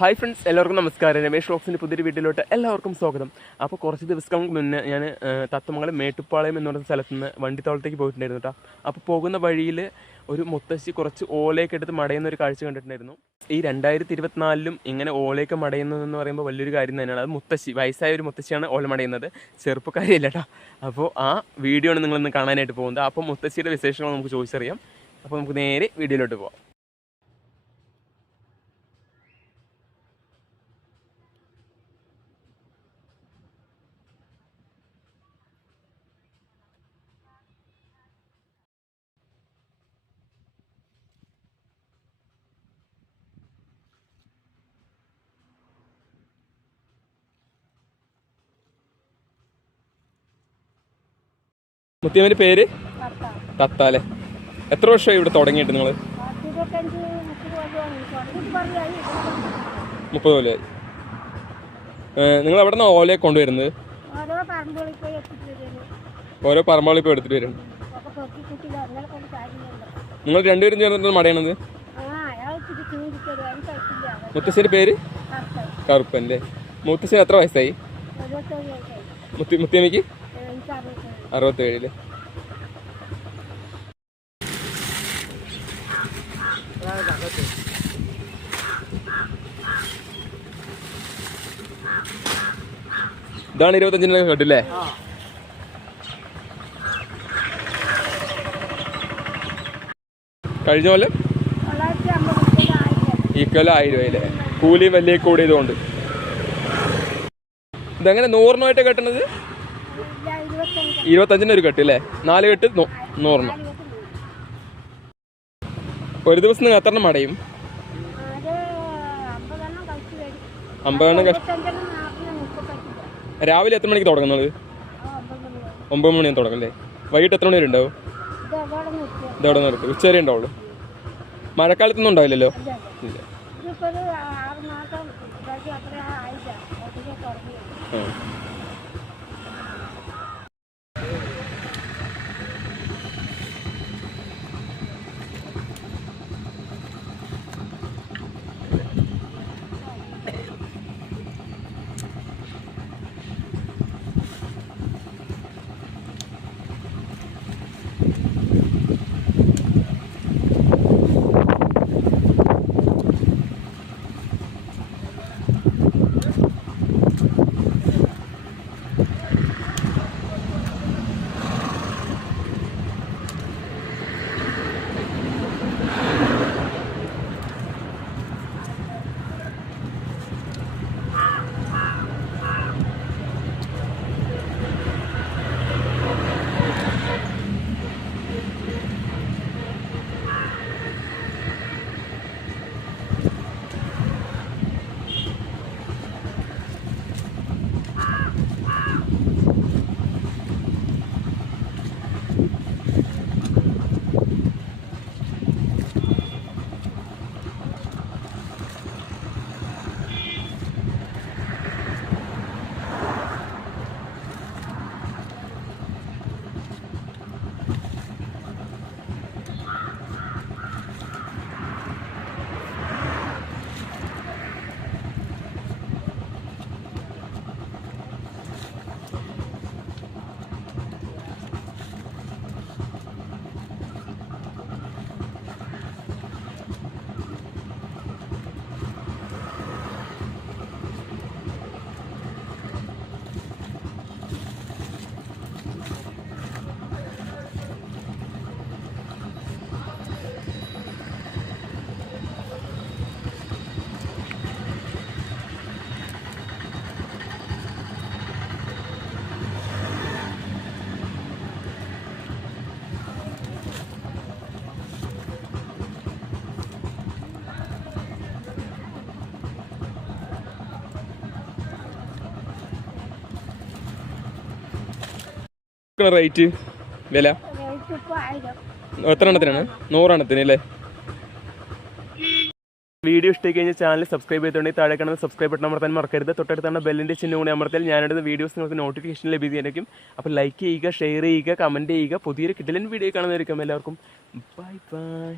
Hi friends, എല്ലാവർക്കും നമസ്കാരം. രമേഷ് വ്ലോഗ്സിൻ്റെ പുതിയൊരു വീട്ടിലോട്ട് എല്ലാവർക്കും സ്വാഗതം. അപ്പോൾ കുറച്ച് ദിവസങ്ങൾക്ക് മുന്നേ ഞാൻ തത്തമംഗലം മേട്ടുപ്പാളയം എന്ന് പറയുന്ന സ്ഥലത്ത് നിന്ന് വണ്ടിത്താവളത്തേക്ക് പോയിട്ടുണ്ടായിരുന്നു കേട്ടോ. അപ്പോൾ പോകുന്ന വഴിയിൽ ഒരു മുത്തശ്ശി കുറച്ച് ഓലയൊക്കെ എടുത്ത് മടയുന്ന ഒരു കാഴ്ച കണ്ടിട്ടുണ്ടായിരുന്നു. ഈ 2024 ഇങ്ങനെ ഓലയൊക്കെ മടയുന്നതെന്ന് പറയുമ്പോൾ വലിയൊരു കാര്യം തന്നെയാണ്. അത് മുത്തശ്ശി, വയസ്സായ ഒരു മുത്തശ്ശിയാണ് ഓല മടയുന്നത്, ചെറുപ്പക്കാരിയല്ല കേട്ടോ. അപ്പോൾ ആ വീഡിയോ ആണ് നിങ്ങളിന്ന് കാണാനായിട്ട് പോകുന്നത്. അപ്പോൾ മുത്തശ്ശിയുടെ വിശേഷങ്ങൾ നമുക്ക് ചോദിച്ചറിയാം. അപ്പോൾ നമുക്ക് നേരെ വീഡിയോയിലോട്ട് പോകാം. മുത്തിയമ്മൻ്റെ പേര് തത്താലെ. എത്ര വർഷമായി ഇവിടെ തുടങ്ങിയിട്ട് നിങ്ങൾ? 30 കൊല്ലമായി. നിങ്ങൾ എവിടെ നിന്നാണ് ഓലയൊക്കെ കൊണ്ടുവരുന്നത്? ഓരോ പറമ്പുകളിൽ പോയി എടുത്തിട്ട് വരുന്നത്. നിങ്ങൾ രണ്ടുപേരും ചേർന്നിട്ടാണ് മടയണത്? മുത്തശ്ശിൻ്റെ പേര് കറുപ്പല്ലേ. മുത്തശ്ശിന് എത്ര വയസ്സായി? മുത്തിയമ്മയ്ക്ക് 67. ഇതാണ് 25 കേട്ടില്ലേ? കഴിഞ്ഞ കൊല്ലം ഈ കൊല്ലം 1000 രൂപയില്ലേ? കൂലി വലിയ കൂടിയതുകൊണ്ട്. ഇതെങ്ങനെ 100 കെട്ടണത്? 25 ഒരു കെട്ട് അല്ലേ? 4 കെട്ട് 100. ഒരു ദിവസം നിങ്ങൾ എത്ര എണ്ണം മടയും? 50 എണ്ണം. രാവിലെ എത്ര മണിക്ക് തുടങ്ങുന്നത്? 9 മണിയാണ് തുടങ്ങും അല്ലേ? വൈകിട്ട് എത്ര മണി വരെ ഉണ്ടാവും? ഇതവിടെ നിർത്തി ഉച്ച വരെ ഉണ്ടാവുള്ളൂ. മഴക്കാലത്തൊന്നും ഉണ്ടാവില്ലല്ലോ? ഇല്ല. റേറ്റ് വില എത്ര എണ്ണത്തിനാണ്? 100 എണ്ണത്തിന് അല്ലേ? വീഡിയോ ഇഷ്ടമായി കഴിഞ്ഞാൽ ചാനൽ സബ്സ്ക്രൈബ് ചെയ്തിട്ടുണ്ടെങ്കിൽ താഴെ കാണുന്ന സബ്സ്ക്രൈബ് ബട്ടൺ അമർത്താൻ മറക്കരുത്. തൊട്ടടുത്താണ് ബെല്ലിൻ്റെ ചിഹ്നം കൂടി അമർത്തിയാൽ ഞാനിടുന്ന വീഡിയോസ് നിങ്ങൾക്ക് നോട്ടിഫിക്കേഷൻ ലഭിക്കുന്നതായിരിക്കും. അപ്പോൾ ലൈക്ക് ചെയ്യുക, ഷെയർ ചെയ്യുക, കമൻറ്റ് ചെയ്യുക. പുതിയൊരു കിടിലൻ വീഡിയോ കാണുന്നതായിരിക്കും. എല്ലാവർക്കും ബൈ ബൈ.